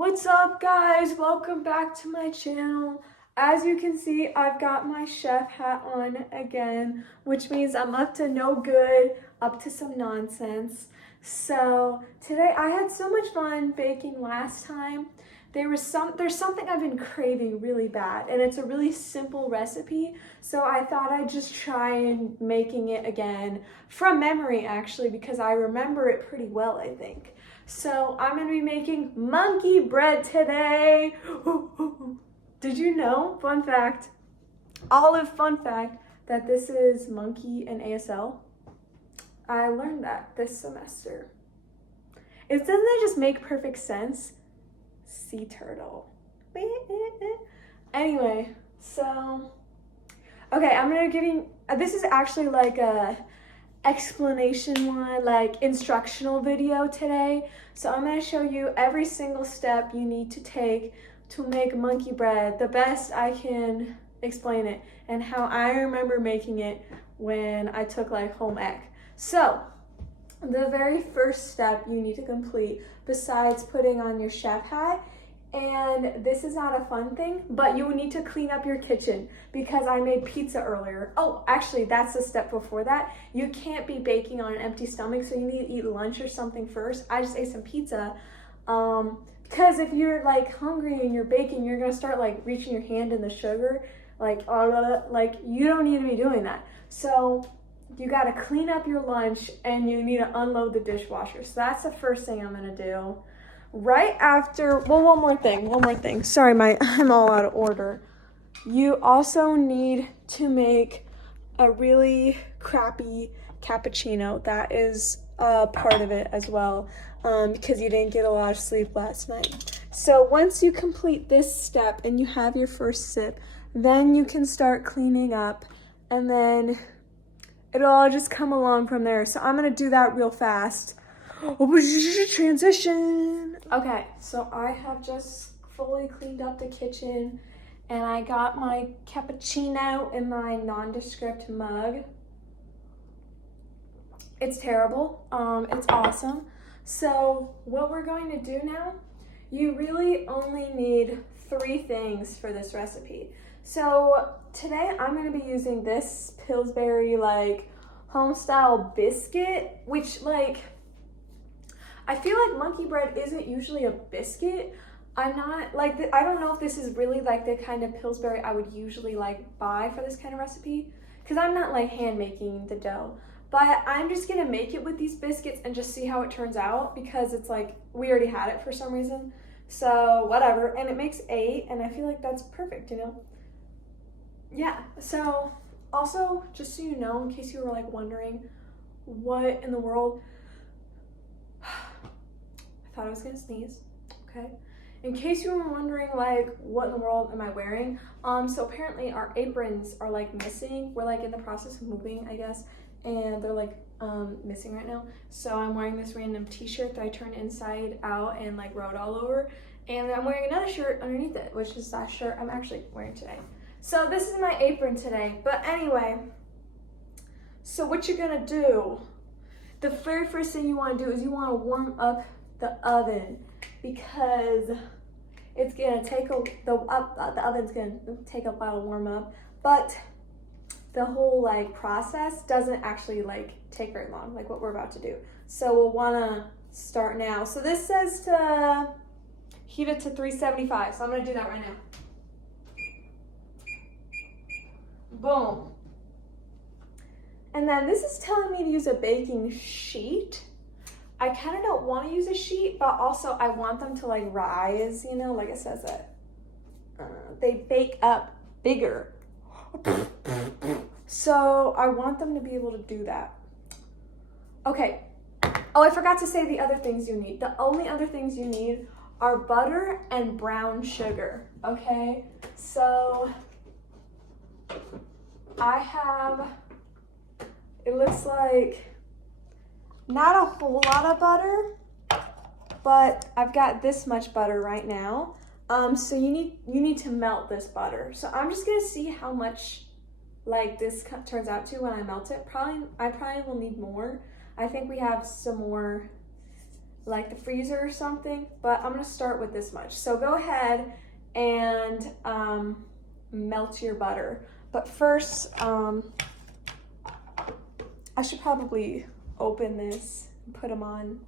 What's up, guys? Welcome back to my channel. As you can see, I've got my chef hat on again, which means I'm up to no good, up to some nonsense. So today I had so much fun baking last time. There's something I've been craving really bad, and it's a really simple recipe. So I thought I'd just try and making it again from memory, actually, because I remember it pretty well, I think. So I'm gonna be making monkey bread today. Did you know, fun fact, Olive fun fact, that this is monkey and ASL? I learned that this semester. Doesn't that just make perfect sense? Sea turtle. Anyway, so, okay, I'm gonna give you, this is actually like a explanation one, like instructional video today. So I'm going to show you every single step you need to take to make monkey bread the best I can explain it, and how I remember making it when I took like home ec. So the very first step you need to complete, besides putting on your chef hat, and this is not a fun thing, but you need to clean up your kitchen because I made pizza earlier. Oh, actually, that's the step before that. You can't be baking on an empty stomach, so you need to eat lunch or something first. I just ate some pizza because if you're like hungry and you're baking, you're gonna start like reaching your hand in the sugar, like you don't need to be doing that. So you gotta clean up your lunch and you need to unload the dishwasher. So that's the first thing I'm gonna do. Right after, well, one more thing. Sorry, I'm all out of order. You also need to make a really crappy cappuccino. That is a part of it as well, because you didn't get a lot of sleep last night. So once you complete this step and you have your first sip, then you can start cleaning up, and then it'll all just come along from there. So I'm gonna do that real fast. Transition. Okay, so I have just fully cleaned up the kitchen, and I got my cappuccino in my nondescript mug. It's terrible. It's awesome. So what we're going to do now, you really only need 3 things for this recipe. So today I'm going to be using this Pillsbury like home-style biscuit, which I feel like monkey bread isn't usually a biscuit. I'm not like, I don't know if this is really like the kind of Pillsbury I would usually like buy for this kind of recipe, because I'm not like hand making the dough. But I'm just gonna make it with these biscuits and just see how it turns out, because it's like we already had it for some reason. So whatever, and it makes 8, and I feel like that's perfect, you know? Yeah, so also, just so you know, in case you were like wondering what in the world, I thought I was gonna sneeze, okay? In case you were wondering like what in the world am I wearing, so apparently our aprons are like missing. We're like in the process of moving, I guess, and they're like missing right now. So I'm wearing this random t-shirt that I turned inside out and like wrote all over, and I'm wearing another shirt underneath it, which is that shirt I'm actually wearing today. So this is my apron today. But anyway, so what you're gonna do, the very first thing you want to do is you want to warm up the oven, because it's gonna take the oven's gonna take a while to warm up, but the whole like process doesn't actually like take very long, like what we're about to do. So we'll wanna start now. So this says to heat it to 375, so I'm gonna do that right now. Boom. And then this is telling me to use a baking sheet. I kind of don't want to use a sheet, but also I want them to like rise, you know, like it says that they bake up bigger. So I want them to be able to do that. Okay. Oh, I forgot to say the other things you need. The only other things you need are butter and brown sugar, okay? So I have, it looks like not a whole lot of butter, but I've got this much butter right now. So you need to melt this butter. So I'm just gonna see how much like this turns out to when I melt it. I probably will need more. I think we have some more like the freezer or something, but I'm gonna start with this much. So go ahead and melt your butter. But first, I should probably open this and put them on.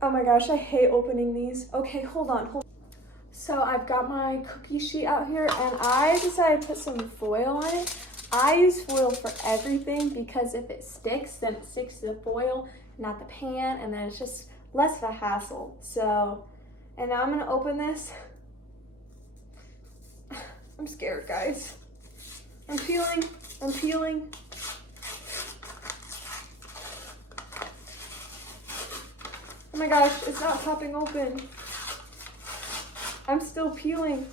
Oh my gosh, I hate opening these. Okay, hold on. So I've got my cookie sheet out here, and I decided to put some foil on it. I use foil for everything because if it sticks, then it sticks to the foil, not the pan, and then it's just less of a hassle. So, and now I'm gonna open this. I'm scared, guys. I'm peeling. Oh my gosh, it's not popping open. I'm still peeling.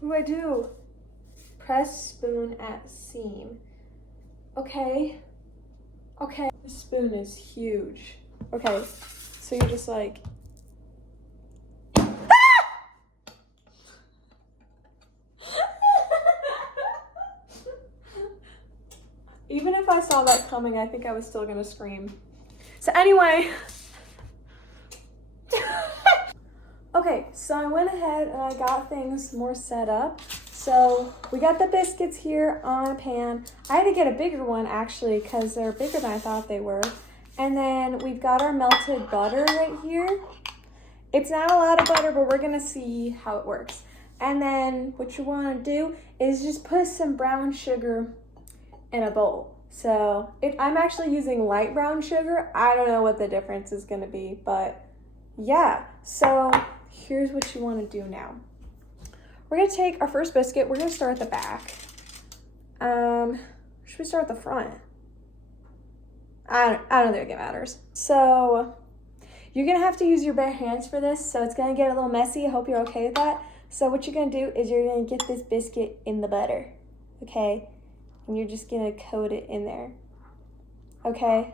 What do? Press spoon at seam. Okay. This spoon is huge. Okay, so you're just like, even if I saw that coming, I think I was still gonna scream. So anyway, okay, so I went ahead and I got things more set up. So we got the biscuits here on a pan. I had to get a bigger one actually because they're bigger than I thought they were. And then we've got our melted butter right here. It's not a lot of butter, but we're gonna see how it works. And then what you wanna do is just put some brown sugar in a bowl. So I'm actually using light brown sugar. I don't know what the difference is gonna be, but yeah. So here's what you wanna do now. We're gonna take our first biscuit. We're gonna start at the back. Should we start at the front? I don't think it matters. So you're gonna have to use your bare hands for this, so it's gonna get a little messy. I hope you're okay with that. So what you're gonna do is you're gonna get this biscuit in the butter, okay? And you're just gonna coat it in there, okay?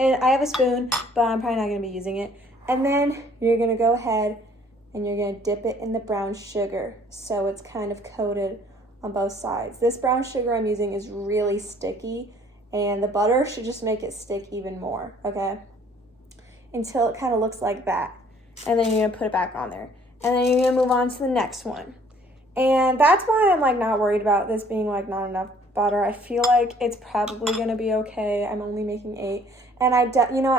And I have a spoon, but I'm probably not gonna be using it. And then you're gonna go ahead and you're gonna dip it in the brown sugar so it's kind of coated on both sides. This brown sugar I'm using is really sticky, and the butter should just make it stick even more, okay? Until it kind of looks like that. And then you're gonna put it back on there. And then you're gonna move on to the next one. And that's why I'm like not worried about this being like not enough butter. I feel like it's probably gonna be okay. I'm only making 8. And I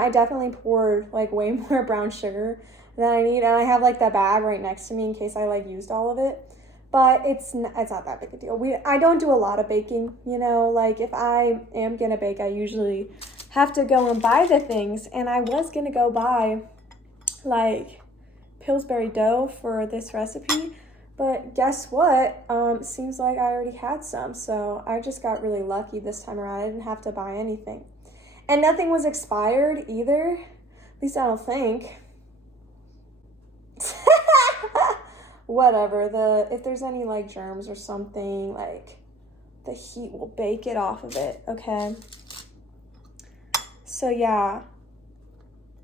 definitely poured like way more brown sugar than I need. And I have like that bag right next to me in case I like used all of it. But it's not that big a deal. I don't do a lot of baking, you know, like if I am gonna bake, I usually have to go and buy the things. And I was gonna go buy like Pillsbury dough for this recipe, but guess what? Seems like I already had some, so I just got really lucky this time around. I didn't have to buy anything. And nothing was expired either, at least I don't think. Whatever, if there's any like germs or something, like the heat will bake it off of it, okay? So yeah.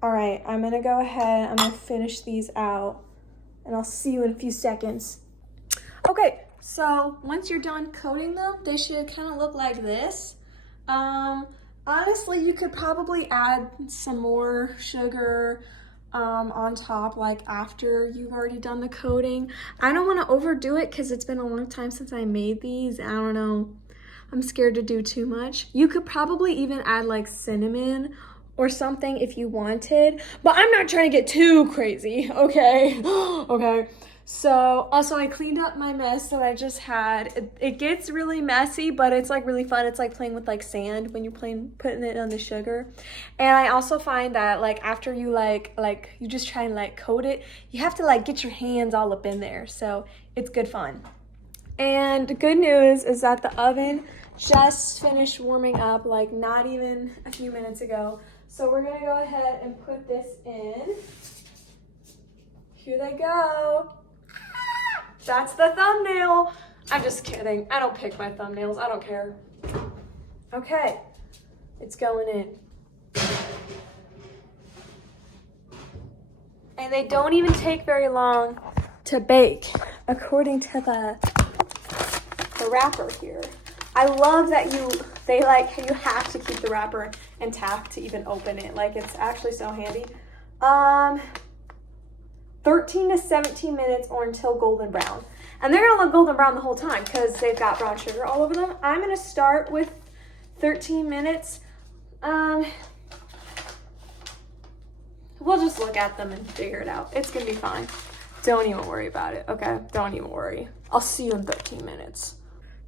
All right, I'm gonna go ahead, I'm gonna finish these out, and I'll see you in a few seconds. Okay, so once you're done coating them, they should kind of look like this. Honestly, you could probably add some more sugar on top, like after you've already done the coating. I don't want to overdo it because it's been a long time since I made these. I don't know, I'm scared to do too much. You could probably even add like cinnamon or something if you wanted, but I'm not trying to get too crazy, okay? Okay, so also I cleaned up my mess that I just had. It gets really messy, but it's like really fun. It's like playing with like sand when you're putting it on the sugar. And I also find that like after you like you just try and like coat it, you have to like get your hands all up in there, so it's good fun. And the good news is that the oven just finished warming up like not even a few minutes ago. So we're gonna go ahead and put this in. Here they go. That's the thumbnail. I'm just kidding. I don't pick my thumbnails. I don't care. Okay, it's going in. And they don't even take very long to bake, according to the wrapper here. I love that you have to keep the wrapper intact to even open it. Like, it's actually so handy. 13 to 17 minutes or until golden brown. And they're gonna look golden brown the whole time because they've got brown sugar all over them. I'm gonna start with 13 minutes. We'll just look at them and figure it out. It's gonna be fine. Don't even worry about it, okay? Don't even worry. I'll see you in 13 minutes.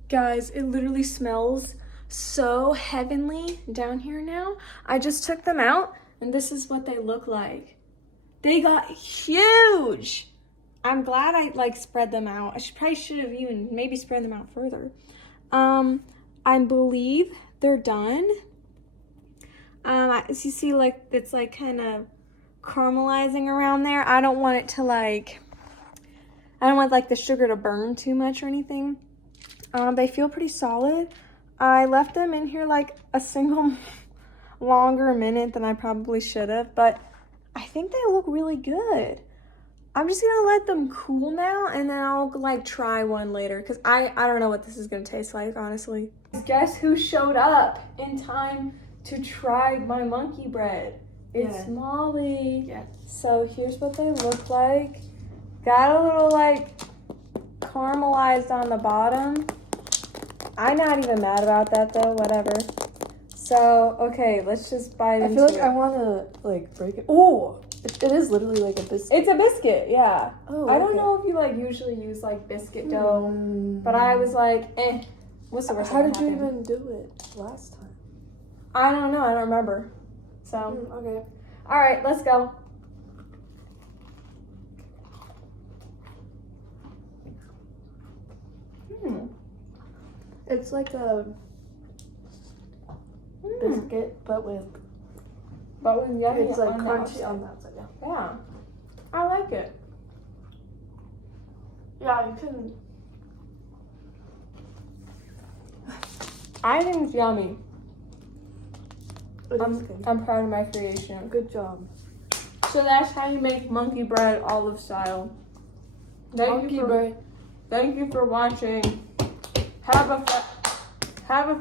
Guys, it literally smells so heavenly down here now. I just took them out and this is what they look like. They got huge. I'm glad I like spread them out. I probably should have even maybe spread them out further. I believe they're done. As you see, like it's like kind of caramelizing around there. I don't want it to like, I don't want like the sugar to burn too much or anything. They feel pretty solid. I left them in here like a single longer minute than I probably should have, but I think they look really good. I'm just gonna let them cool now and then I'll like try one later because I don't know what this is gonna taste like, honestly. Guess who showed up in time to try my monkey bread? It's Molly. Yeah. So here's what they look like. Got a little like caramelized on the bottom. I'm not even mad about that though, whatever. So, okay, let's just bite into it. I feel like I want to like break it. Oh, it is literally like a biscuit. It's a biscuit, yeah. Oh, I don't okay. know if you like usually use like biscuit dough, but I was like, what's the worst How thing did that you happened? even do it last time? I don't know, I don't remember. So, Okay. all right, let's go. It's like a biscuit, but with yummy it's like on the crunchy outside. on the outside. Yeah. Yeah, I like it. Yeah, you can. I think it's yummy. It is good. I'm proud of my creation. Good job. So that's how you make monkey bread olive style. Monkey bread. Thank you for watching. Have a